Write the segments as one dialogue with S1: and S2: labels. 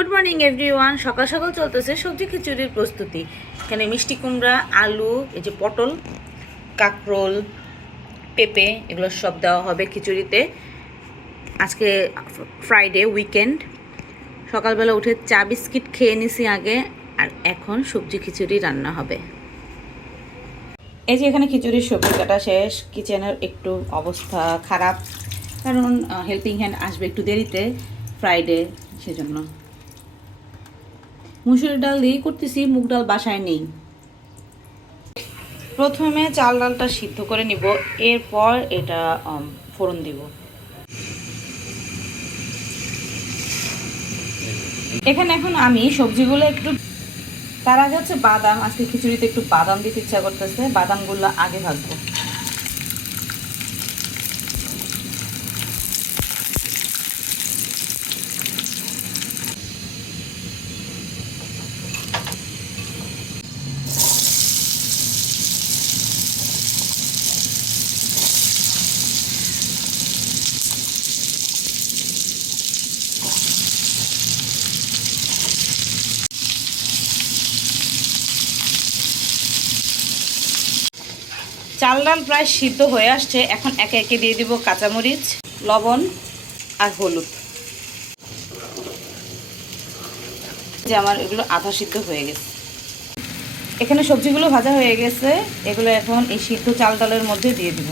S1: Good morning everyone সকাল সকাল চলতেছে সবজি খিচুড়ির প্রস্তুতি। এখানে মিষ্টি কুমড়া, আলু, এই যে পটল, কাকরোল, পেঁপে, এগুলো সব দেওয়া হবে খিচুড়িতে। আজকে ফ্রাইডে উইকেন্ড সকালবেলা উঠে চা বিস্কিট খেয়ে নিছি আগে, আর এখন সবজি খিচুড়ি রান্না হবে। এই যে এখানে খিচুড়ির সবজি কাটা শেষ। কিচেনের একটু অবস্থা খারাপ, কারণ হেল্পিং হ্যান্ড আসবে একটু দেরিতে ফ্রাইডে সেজন্য। মুসুরির ডাল দিয়েই করতেছি, মুগ ডাল বাসায় নেই। প্রথমে চাল ডালটা সিদ্ধ করে নিব, এরপর এটা ফোড়ন দিব। এখানে এখন আমি সবজিগুলো একটু, তার আগে হচ্ছে বাদাম, আজকে খিচুড়িতে একটু বাদাম দিতে ইচ্ছা করতেছে, বাদামগুলো আগে ভাজবো। চাল ডাল প্রায় সিদ্ধ হয়ে আসছে। এখন একে একে দিয়ে দিব কাঁচামরিচ, লবণ আর হলুদ। যে আমার এগুলো আধা সিদ্ধ হয়ে গেছে। এখানে সবজিগুলো ভাজা হয়ে গেছে। এগুলো এখন এই সিদ্ধ চাল ডালের মধ্যে দিয়ে দিব।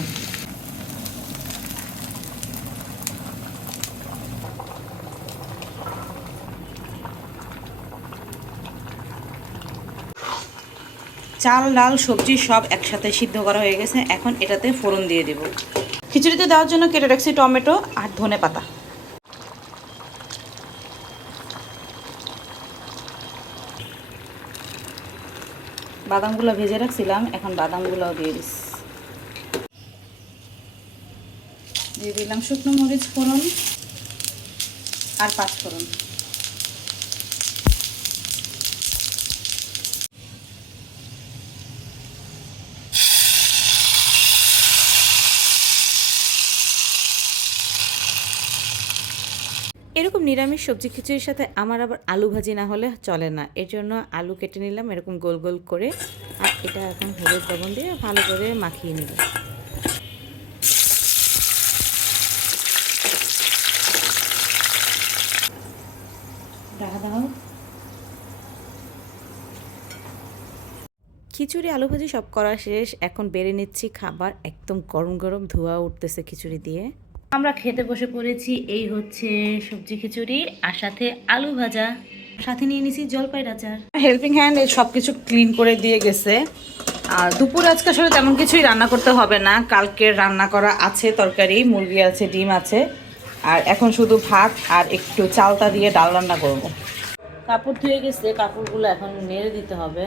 S1: চাল, ডাল, সবজি সব একসাথে সিদ্ধ করা হয়ে গেছে। এখন এটাতে ফোড়ন দিয়ে দেব। খিচুড়িতে দেওয়ার জন্য কেটে রাখছি টমেটো আর ধনে পাতা। বাদামগুলো ভেজে রাখছিলাম, এখন বাদামগুলোও দিয়ে দিস। দিয়ে দিলাম শুকনো মরিচ ফোড়ন আর পাঁচ ফোড়ন। এরকম নিরামিষ সবজি খিচুড়ির সাথে আমার আবার আলু ভাজি না হলে চলে না। এর জন্য আলু কেটে নিলাম, এরকম গোল গোল করে। আর এটা এখন হলুদ লবণ দিয়ে ভালো করে মাখিয়ে দাও খিচুড়ি, আলু ভাজি সব করা শেষ। এখন বেড়ে নিচ্ছি খাবার। একদম গরম গরম ধোয়া উঠতেছে খিচুড়ি দিয়ে। আমরা খেতে বসে পড়েছি এই হচ্ছে সবজি খিচুড়ি আর সাথে আলু ভাজা। সাথে নিয়ে নিছি জলপাইয়ের আচার। হেল্পিং হ্যান্ড এই সব কিছু ক্লিন করে দিয়ে গেছে। আর দুপুর আজকে আসলে তেমন কিছুই রান্না করতে হবে না। কালকের রান্না করা আছে তরকারি মুরগি আছে ডিম আছে। আর এখন শুধু ভাত আর একটু চালতা দিয়ে ডাল রান্না করব। কাপড় ধুয়ে গেছে কাপড়গুলো এখন নেড়ে দিতে হবে।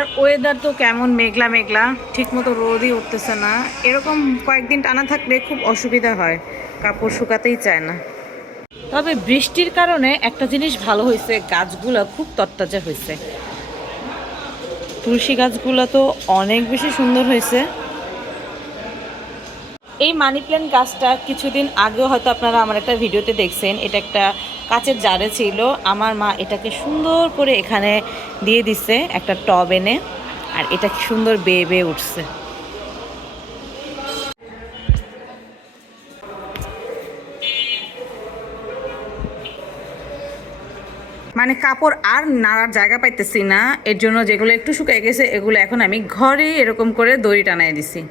S1: আর ওয়েদার তো কেমন মেঘলা মেঘলা, ঠিকমতো রোদই উঠতেছে না। এরকম কয়েকদিন টানা থাকলে খুব অসুবিধা হয়, কাপড় শুকাতেই চায় না। তবে বৃষ্টির কারণে একটা জিনিস ভালো হয়েছে, গাছগুলো খুব তরতাজা হয়েছে। তুলসী গাছগুলো তো অনেক বেশি সুন্দর হয়েছে। এই মানি প্ল্যান্ট গাছটা কিছুদিন আগেও হয়তো আপনারা আমার একটা ভিডিওতে দেখছেন, এটা একটা কাচের জারে ছিল। আমার মা এটাকে সুন্দর করে এখানে দিয়ে দিছে একটা টব এনে, আর এটা সুন্দর বেয়ে বেয়ে উঠছে। মানে কাপড় আর নাড়ার জায়গা পাইতেছি না, এর জন্য যেগুলো একটু শুকিয়ে গেছে, এগুলো এখন আমি ঘরে এরকম করে দড়ি টানাই দিছি।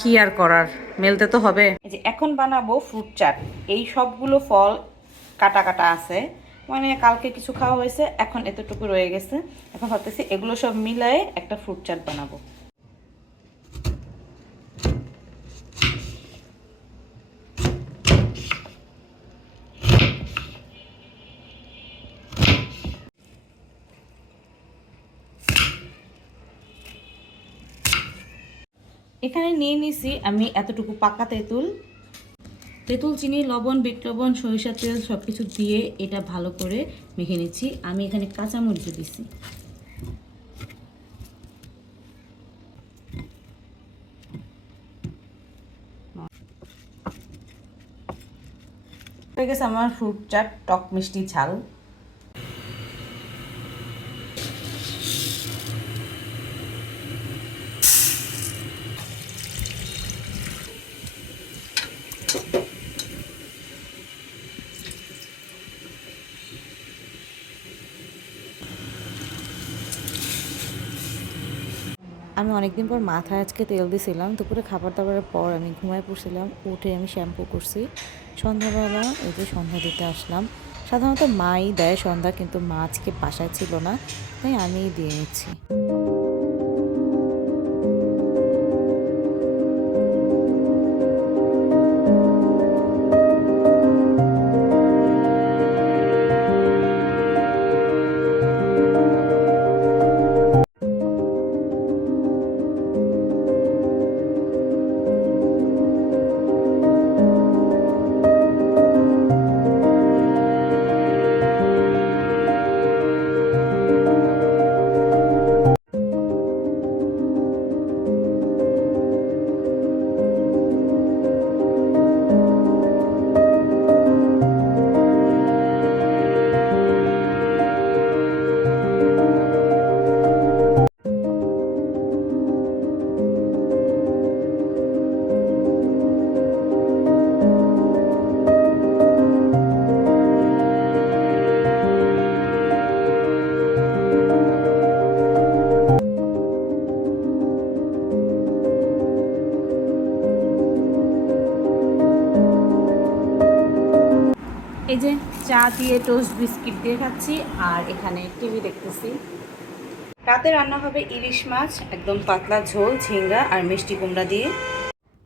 S1: কি আর করার? মেলতে তো হবে। যে এখন বানাবো ফ্রুট চাট এই সবগুলো ফল কাটা কাটা আছে। মানে কালকে কিছু খাওয়া হয়েছে, এখন এতটুকু রয়ে গেছে। এখন ভাবতেছি এগুলো সব মিলায়ে একটা ফ্রুট চাট বানাবো। এখানে নিয়ে নিছি আমি এতটুকু পাকা তেঁতুল। তেঁতুল, চিনি, লবণ, বিট লবণ, সরিষার তেল সব কিছু দিয়ে এটা ভালো করে মেখে নিচ্ছি। আমি এখানে কাঁচামরিচ দিছি। হয়ে গেছে আমার ফ্রুট চাট, টক মিষ্টি ঝাল।
S2: আমি অনেকদিন পর মাথায় আজকে তেল দিয়েছিলাম দুপুরে খাবার দাবারের পর আমি ঘুমায় পড়ছিলাম, উঠে আমি শ্যাম্পু করছি। সন্ধ্যাবেলা এই যে সন্ধ্যা দিতে আসলাম। সাধারণত মাই দেয় সন্ধ্যা, কিন্তু মা আজকে বাসায় ছিল না, তাই আমিই দিয়ে নিচ্ছি।
S1: এই যে চা দিয়ে টোস্ট বিস্কিট দিয়ে খাচ্ছি, আর এখানে টিভি দেখতেছি। রাতে রান্না হবে ইলিশ মাছ, একদম পাতলা ঝোল, ঝিঙ্গা আর মিষ্টি কুমড়া দিয়ে।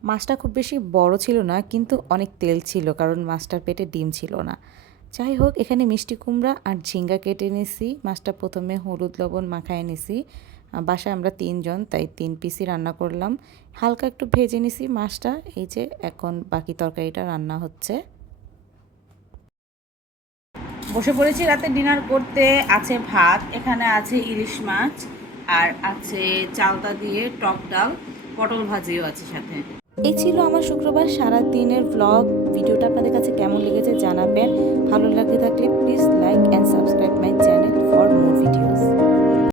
S2: মাছটা খুব বেশি বড় ছিল না, কিন্তু অনেক তেল ছিল, কারণ মাছটার পেটে ডিম ছিল না। যাই হোক, এখানে মিষ্টি কুমড়া আর ঝিঙ্গা কেটে নিছি। মাছটা প্রথমে হলুদ লবণ মাখায় নিছি। বাসায় আমরা তিনজন, তাই তিন পিসি রান্না করলাম। হালকা একটু ভেজে নিছি মাছটা। এই যে এখন বাকি তরকারিটা রান্না হচ্ছে।
S1: বসে পড়েছি রাতে ডিনার করতে। আছে ভাত, এখানে আছে ইলিশ মাছ, আর আছে চালতা দিয়ে টক ডাল, পটল ভাজিও আছে সাথে।
S2: এই ছিল আমার শুক্রবার সারা দিনের ব্লগ ভিডিওটা আপনাদের কাছে কেমন লেগেছে জানাবেন। ভালো লাগে থাকলে please like and subscribe my channel